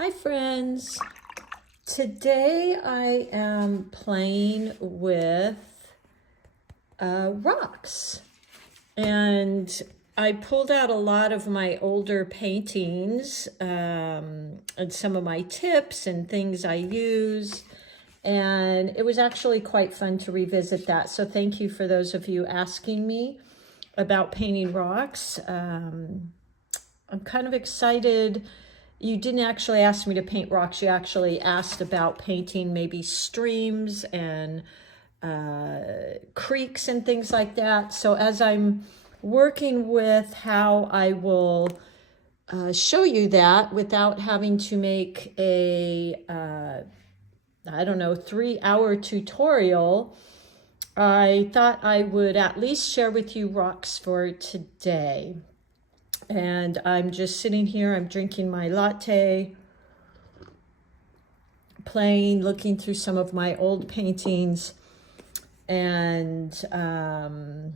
Hi friends, today I am playing with rocks, and I pulled out a lot of my older paintings and some of my tips and things I use, and it was actually quite fun to revisit that. So thank you for those of you asking me about painting rocks. I'm kind of excited. You didn't actually ask me to paint rocks. You actually asked about painting maybe streams and creeks and things like that. So as I'm working with how I will show you that without having to make a, I don't know, 3-hour tutorial, I thought I would at least share with you rocks for today. And I'm just sitting here, I'm drinking my latte, playing, looking through some of my old paintings, and I'm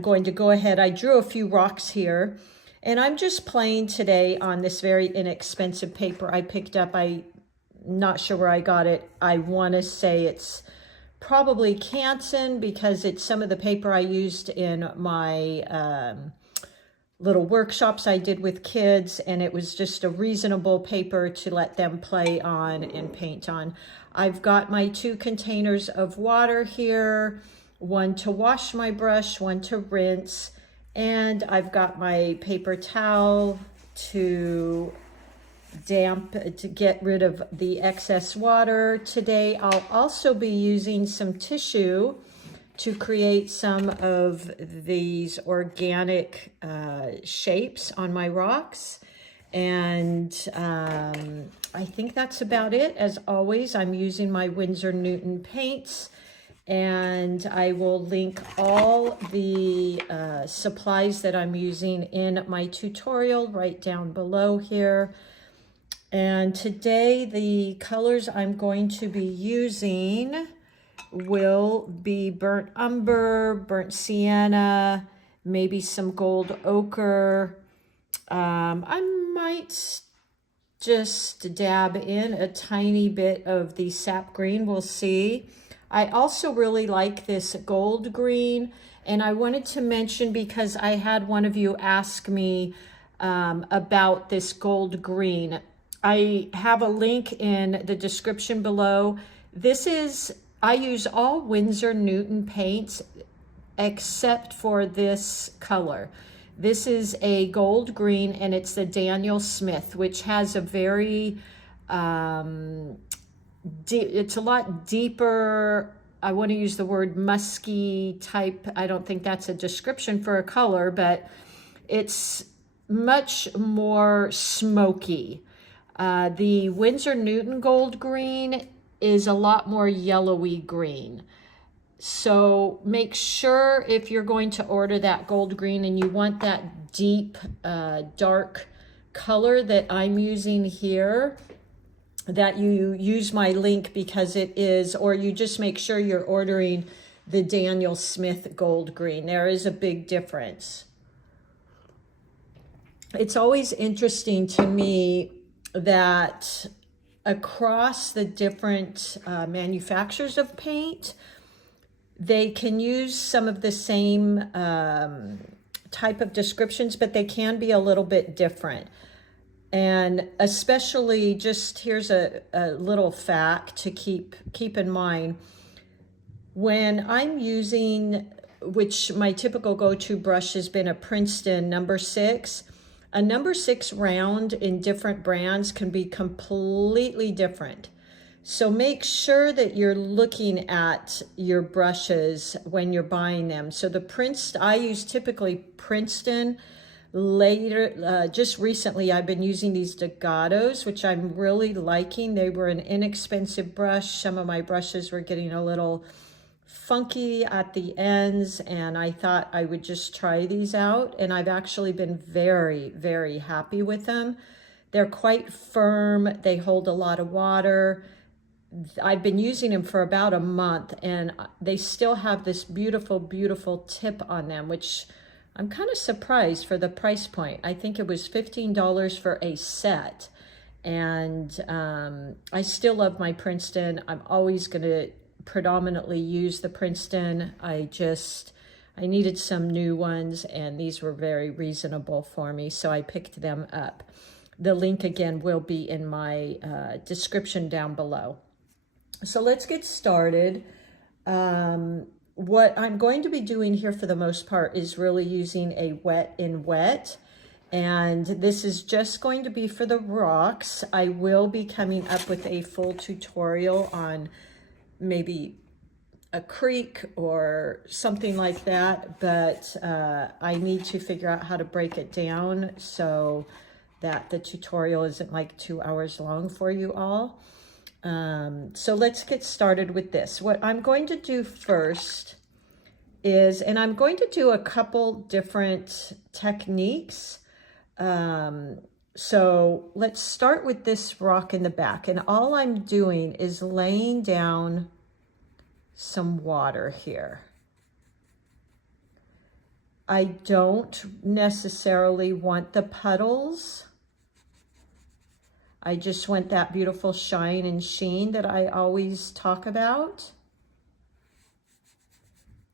going to go ahead. I drew a few rocks here, and I'm just playing today on this very inexpensive paper I picked up. I'm not sure where I got it. I want to say it's probably Canson, because it's some of the paper I used in my little workshops I did with kids, and it was just a reasonable paper to let them play on and paint on. I've got my 2 containers of water here, one to wash my brush, one to rinse, and I've got my paper towel to get rid of the excess water. Today I'll also be using some tissue to create some of these organic shapes on my rocks. And I think that's about it. As always, I'm using my Winsor Newton paints, and I will link all the supplies that I'm using in my tutorial right down below here. And today the colors I'm going to be using will be burnt umber, burnt sienna, maybe some gold ochre. I might just dab in a tiny bit of the sap green, we'll see. I also really like this gold green, and I wanted to mention, because I had one of you ask me about this gold green. I have a link in the description below. I use all Winsor Newton paints except for this color. This is a gold green, and it's the Daniel Smith, which has a very, it's a lot deeper. I want to use the word musky type. I don't think that's a description for a color, but it's much more smoky. The Winsor Newton gold green is a lot more yellowy green. So make sure, if you're going to order that gold green and you want that deep, dark color that I'm using here, that you use my link, because it is, or you just make sure you're ordering the Daniel Smith gold green. There is a big difference. It's always interesting to me that across the different manufacturers of paint, they can use some of the same type of descriptions, but they can be a little bit different. And especially, just here's a little fact to keep in mind. When I'm using, which my typical go-to brush has been a Princeton number 6, a number 6 round in different brands can be completely different. So make sure that you're looking at your brushes when you're buying them. So I use typically Princeton. Later, just recently, I've been using these Degatos, which I'm really liking. They were an inexpensive brush. Some of my brushes were getting a little funky at the ends, and I thought I would just try these out, and I've actually been very, very happy with them. They're quite firm. They hold a lot of water. I've been using them for about a month, and they still have this beautiful, beautiful tip on them, which I'm kind of surprised for the price point. I think it was $15 for a set. And I still love my Princeton. I'm always going to predominantly use the Princeton. I needed some new ones, and these were very reasonable for me, so I picked them up. The link again will be in my description down below. So let's get started. What I'm going to be doing here for the most part is really using a wet in wet. And this is just going to be for the rocks. I will be coming up with a full tutorial on maybe a creek or something like that, but I need to figure out how to break it down so that the tutorial isn't like 2 hours long for you all. So let's get started with this. What I'm going to do first is, and I'm going to do a couple different techniques. So let's start with this rock in the back, and all I'm doing is laying down some water here. I don't necessarily want the puddles. I just want that beautiful shine and sheen that I always talk about.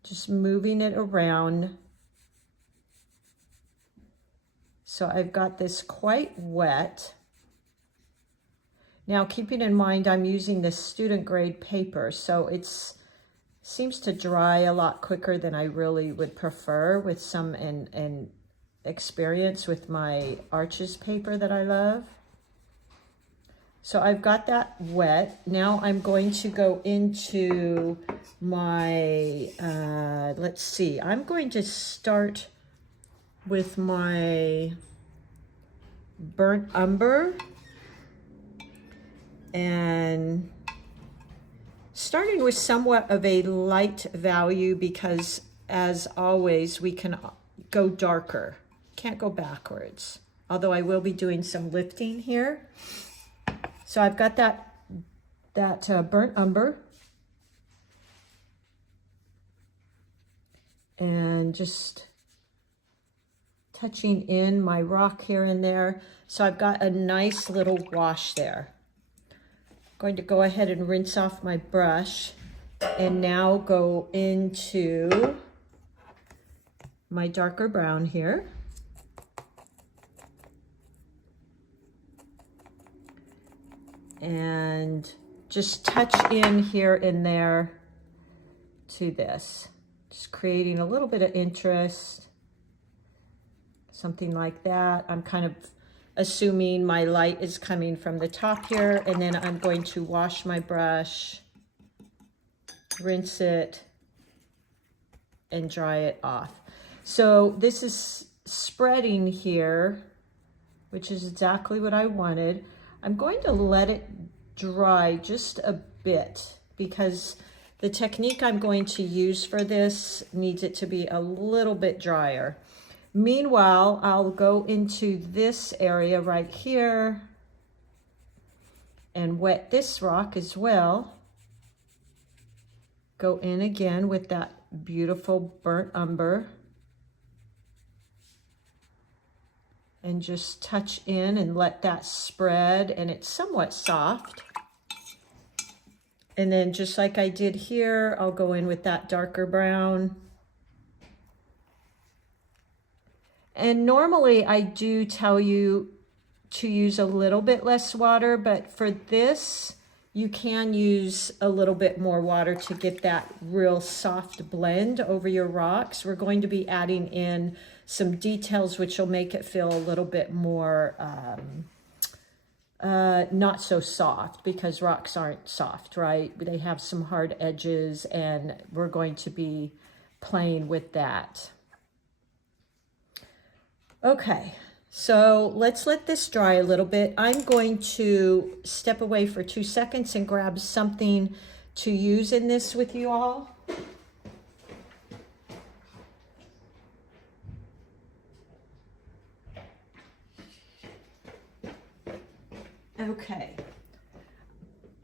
Just moving it around. So I've got this quite wet. Now, keeping in mind, I'm using this student grade paper, so it seems to dry a lot quicker than I really would prefer with some and experience with my Arches paper that I love. So I've got that wet. Now I'm going to go into my, let's see, I'm going to start with my burnt umber, and starting with somewhat of a light value, because as always we can go darker, can't go backwards, although I will be doing some lifting here. So I've got that burnt umber, and just touching in my rock here and there. So I've got a nice little wash there. I'm going to go ahead and rinse off my brush and now go into my darker brown here. And just touch in here and there to this. Just creating a little bit of interest. Something like that. I'm kind of assuming my light is coming from the top here, and then I'm going to wash my brush, rinse it, and dry it off. So this is spreading here, which is exactly what I wanted. I'm going to let it dry just a bit, because the technique I'm going to use for this needs it to be a little bit drier. Meanwhile, I'll go into this area right here and wet this rock as well. Go in again with that beautiful burnt umber and just touch in and let that spread, and it's somewhat soft. And then just like I did here, I'll go in with that darker brown. And normally I do tell you to use a little bit less water, but for this, you can use a little bit more water to get that real soft blend over your rocks. We're going to be adding in some details which will make it feel a little bit more not so soft, because rocks aren't soft, right? They have some hard edges, and we're going to be playing with that. Okay, so let's let this dry a little bit. I'm going to step away for 2 seconds and grab something to use in this with you all. Okay,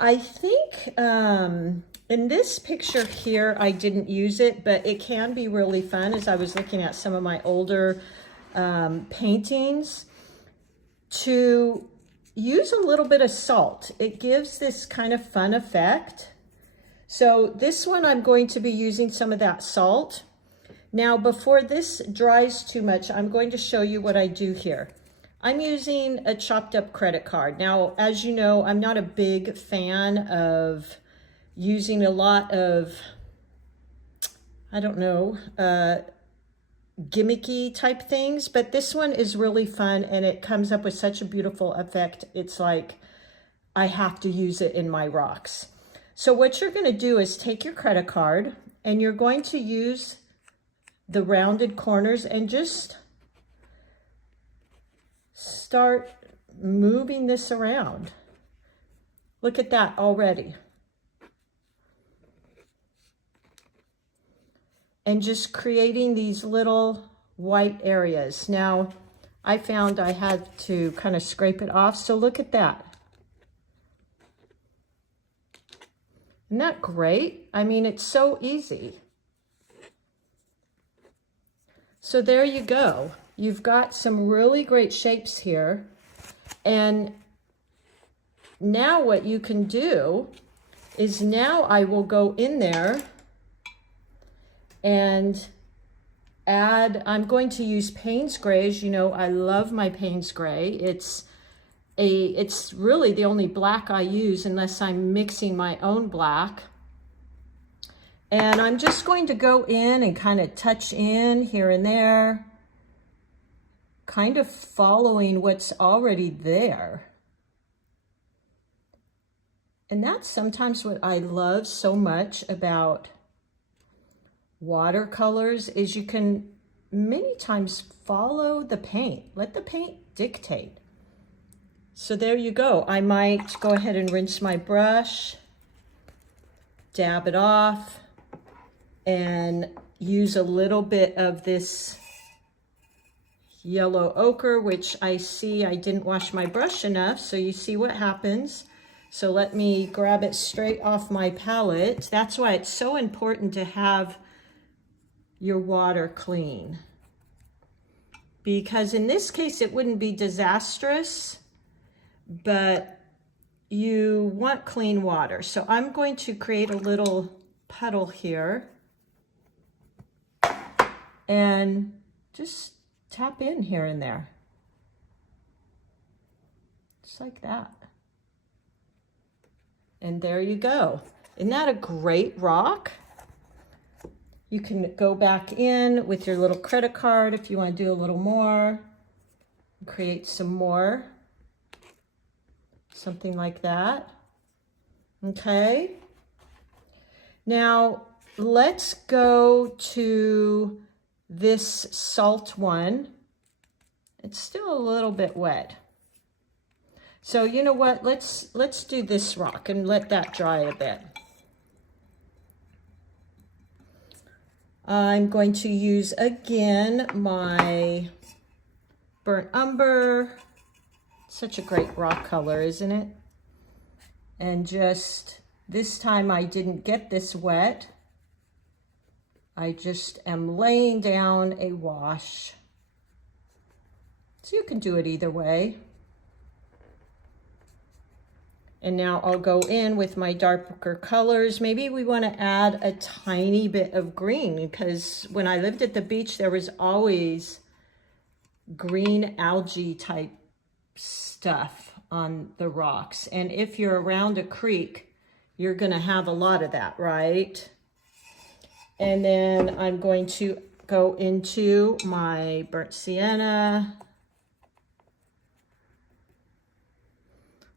I think in this picture here, I didn't use it, but it can be really fun. As I was looking at some of my older paintings, to use a little bit of salt. It gives this kind of fun effect. So this one, I'm going to be using some of that salt. Now, before this dries too much, I'm going to show you what I do here. I'm using a chopped up credit card. Now, as you know, I'm not a big fan of using a lot of, I don't know, gimmicky type things, but this one is really fun and it comes up with such a beautiful effect. It's like I have to use it in my rocks. So what you're going to do is take your credit card and you're going to use the rounded corners and just start moving this around. Look at that already. And just creating these little white areas. Now, I found I had to kind of scrape it off, so look at that. Isn't that great? I mean, it's so easy. So there you go. You've got some really great shapes here. And now what you can do is now I will go in there and add, I'm going to use Paynes gray. As you know, I love my Paynes gray. It's really the only black I use unless I'm mixing my own black. And I'm just going to go in and kind of touch in here and there, kind of following what's already there. And that's sometimes what I love so much about watercolors is you can many times follow the paint. Let the paint dictate. So there you go. I might go ahead and rinse my brush, dab it off, and use a little bit of this yellow ochre, which I see I didn't wash my brush enough, so you see what happens. So let me grab it straight off my palette. That's why it's so important to have your water clean. Because in this case, it wouldn't be disastrous, but you want clean water. So I'm going to create a little puddle here and just tap in here and there. Just like that. And there you go. Isn't that a great rock? You can go back in with your little credit card if you want to do a little more. Create some more. Something like that. Okay. Now, let's go to this salt one. It's still a little bit wet. So you know what? Let's do this rock and let that dry a bit. I'm going to use again my burnt umber. Such a great rock color, isn't it? And just this time I didn't get this wet. I just am laying down a wash. So you can do it either way. And now I'll go in with my darker colors. Maybe we want to add a tiny bit of green because when I lived at the beach, there was always green algae type stuff on the rocks. And if you're around a creek, you're going to have a lot of that, right? And then I'm going to go into my burnt sienna.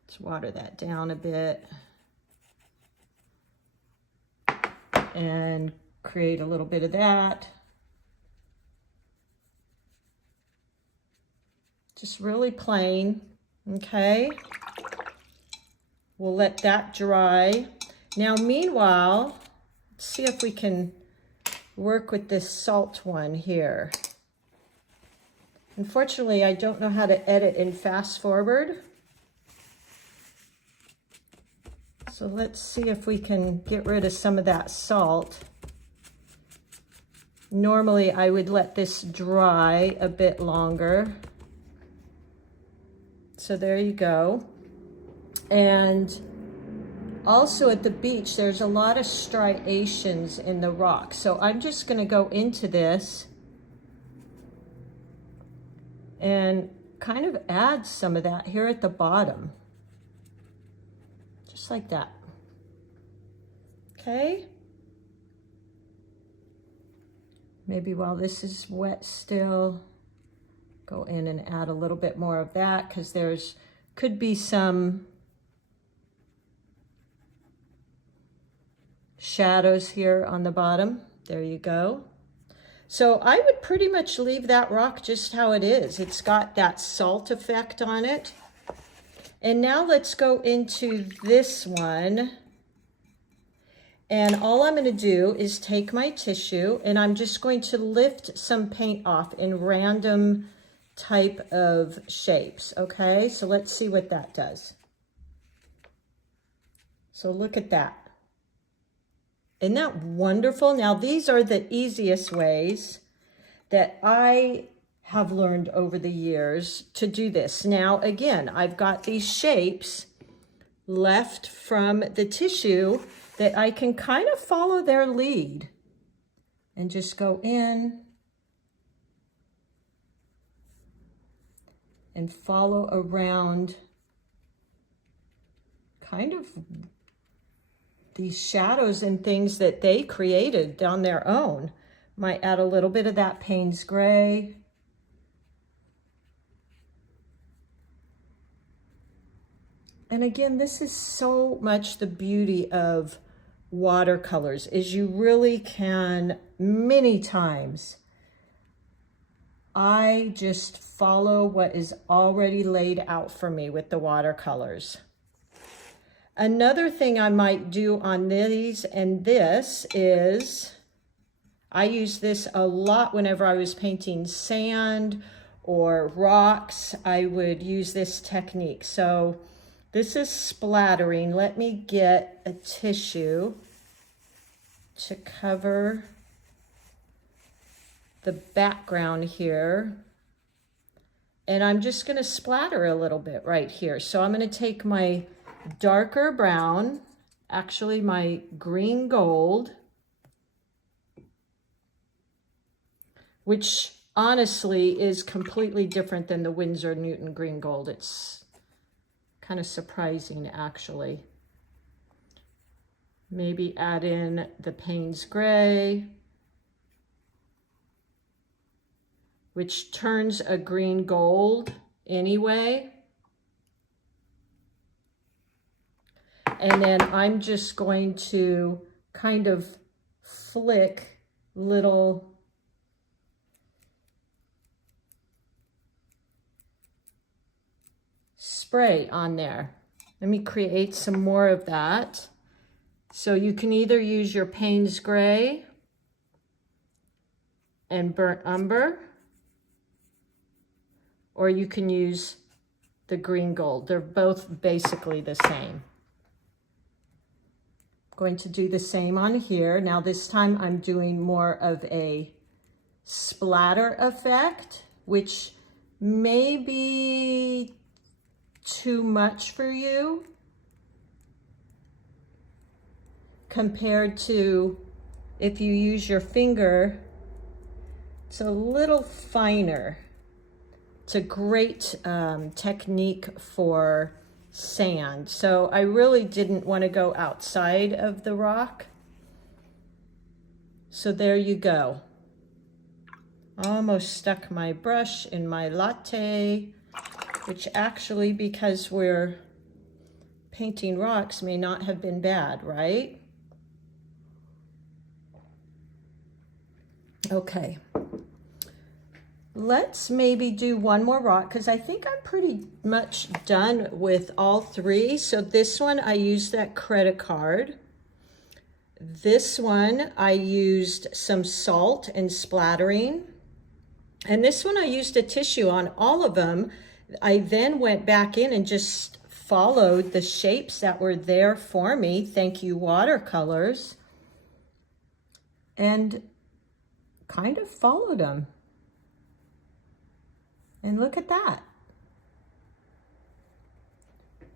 Let's water that down a bit and create a little bit of that. Just really plain, okay? We'll let that dry. Now, meanwhile, let's see if we can work with this salt one here. Unfortunately, I don't know how to edit in fast forward. So let's see if we can get rid of some of that salt. Normally, I would let this dry a bit longer. So there you go. And also at the beach, there's a lot of striations in the rock. So I'm just going to go into this and kind of add some of that here at the bottom. Just like that. Okay. Maybe while this is wet still, go in and add a little bit more of that, because there's could be some shadows here on the bottom. There you go. So I would pretty much leave that rock just how it is. It's got that salt effect on it. And now let's go into this one. And all I'm going to do is take my tissue and I'm just going to lift some paint off in random type of shapes. Okay, so let's see what that does. So look at that. Isn't that wonderful? Now, these are the easiest ways that I have learned over the years to do this. Now, again, I've got these shapes left from the tissue that I can kind of follow their lead and just go in and follow around kind of these shadows and things that they created on their own. Might add a little bit of that Paynes gray. And again, this is so much the beauty of watercolors, is you really can, many times, I just follow what is already laid out for me with the watercolors. Another thing I might do on these and this is, I use this a lot whenever I was painting sand or rocks. I would use this technique. So this is splattering. Let me get a tissue to cover the background here. And I'm just going to splatter a little bit right here. So I'm going to take my darker brown, actually my green gold, which honestly is completely different than the Winsor Newton green gold. It's kind of surprising, actually. Maybe add in the Paynes gray, which turns a green gold anyway. And then I'm just going to kind of flick little spray on there. Let me create some more of that. So you can either use your Paynes gray and burnt umber, or you can use the green gold. They're both basically the same. Going to do the same on here. Now this time I'm doing more of a splatter effect, which may be too much for you compared to if you use your finger. It's a little finer. It's a great technique for sand. So I really didn't want to go outside of the rock. So there you go. Almost stuck my brush in my latte, which actually, because we're painting rocks, may not have been bad, right? Okay. Let's maybe do one more rock, because I think I'm pretty much done with all three. So this one, I used that credit card. This one, I used some salt and splattering. And this one, I used a tissue on all of them. I then went back in and just followed the shapes that were there for me. Thank you, watercolors. And kind of followed them. And look at that.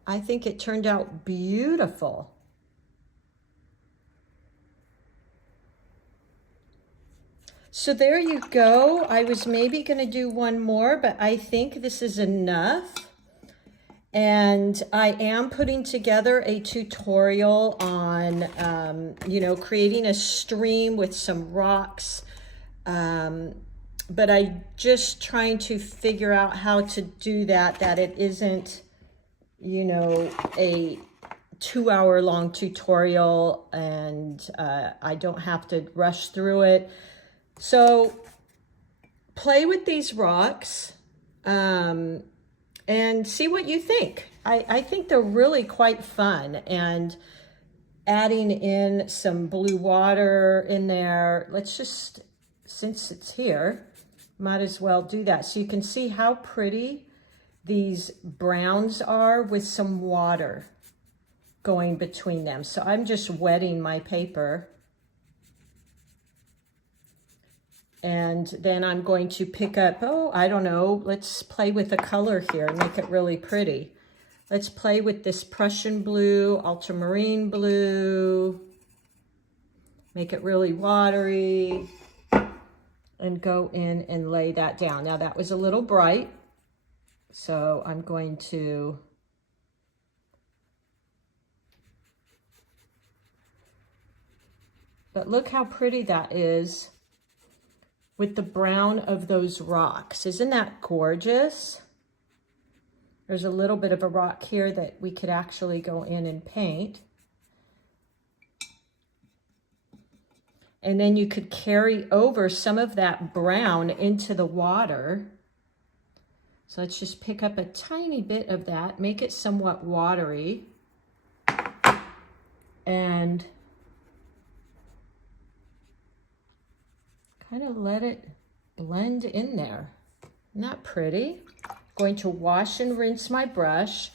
I think it turned out beautiful. So there you go. I was maybe going to do one more, but I think this is enough. And I am putting together a tutorial on, you know, creating a stream with some rocks. But I'm just trying to figure out how to do that it isn't, you know, a 2-hour long tutorial, and I don't have to rush through it. So play with these rocks and see what you think. I think they're really quite fun, and adding in some blue water in there. Let's just, since it's here, might as well do that. So you can see how pretty these browns are with some water going between them. So I'm just wetting my paper. And then I'm going to pick up, oh, I don't know, let's play with the color here and make it really pretty. Let's play with this Prussian blue, ultramarine blue, make it really watery, and go in and lay that down. Now that was a little bright, so I'm going to but look how pretty that is with the brown of those rocks. Isn't that gorgeous? There's a little bit of a rock here that we could actually go in and paint. And then you could carry over some of that brown into the water. So let's just pick up a tiny bit of that, make it somewhat watery, and kind of let it blend in there. Isn't that pretty? Going to wash and rinse my brush,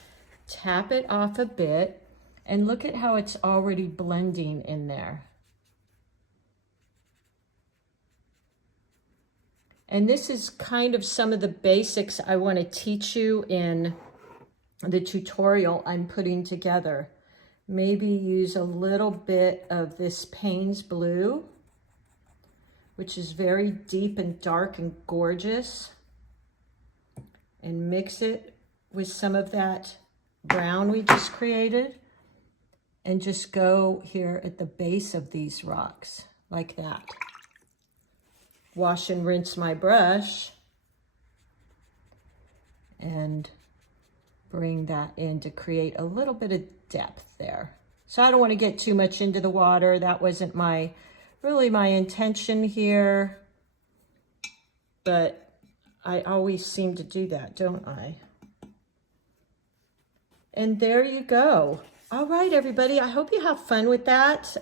tap it off a bit, and look at how it's already blending in there. And this is kind of some of the basics I want to teach you in the tutorial I'm putting together. Maybe use a little bit of this Paynes blue, which is very deep and dark and gorgeous, and mix it with some of that brown we just created, and just go here at the base of these rocks like that. Wash and rinse my brush and bring that in to create a little bit of depth there. So I don't want to get too much into the water. That wasn't really my intention here, but I always seem to do that, don't I? And there you go. All right, everybody, I hope you have fun with that.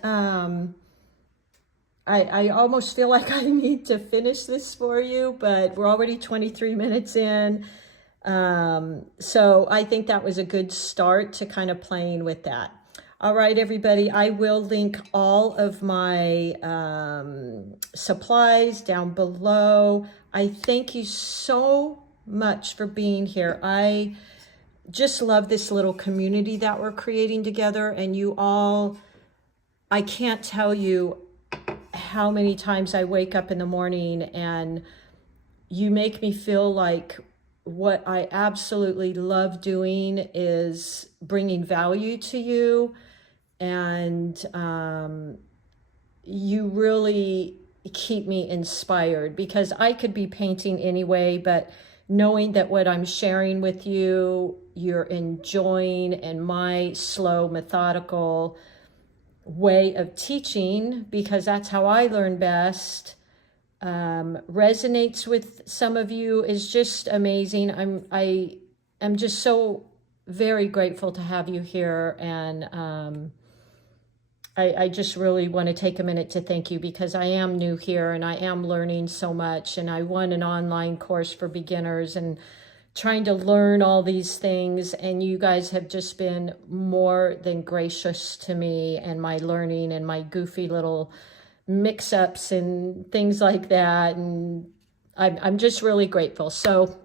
I almost feel like I need to finish this for you, but we're already 23 minutes in. So I think that was a good start to kind of playing with that. All right, everybody, I will link all of my supplies down below. I thank you so much for being here. I just love this little community that we're creating together, and you all, I can't tell you how many times I wake up in the morning and you make me feel like what I absolutely love doing is bringing value to you. And you really keep me inspired, because I could be painting anyway, but knowing that what I'm sharing with you, you're enjoying, and my slow, methodical way of teaching, because that's how I learn best, resonates with some of you, is just amazing. I am just so very grateful to have you here, and I just really want to take a minute to thank you, because I am new here and I am learning so much, and I won an online course for beginners and trying to learn all these things, and you guys have just been more than gracious to me and my learning and my goofy little mix-ups and things like that, and I'm just really grateful. So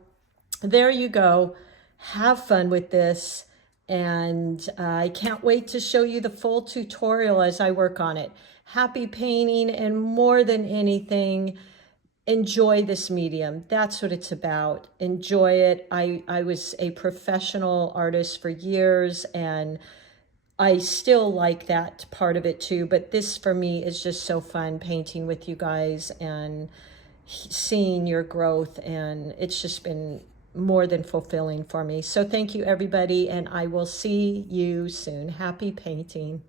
there you go. Have fun with this, And I can't wait to show you the full tutorial as I work on it. Happy painting, and more than anything, enjoy this medium. That's what it's about. Enjoy it. I was a professional artist for years, and I still like that part of it too. But this for me is just so fun, painting with you guys and seeing your growth. And it's just been more than fulfilling for me. So thank you, everybody. And I will see you soon. Happy painting.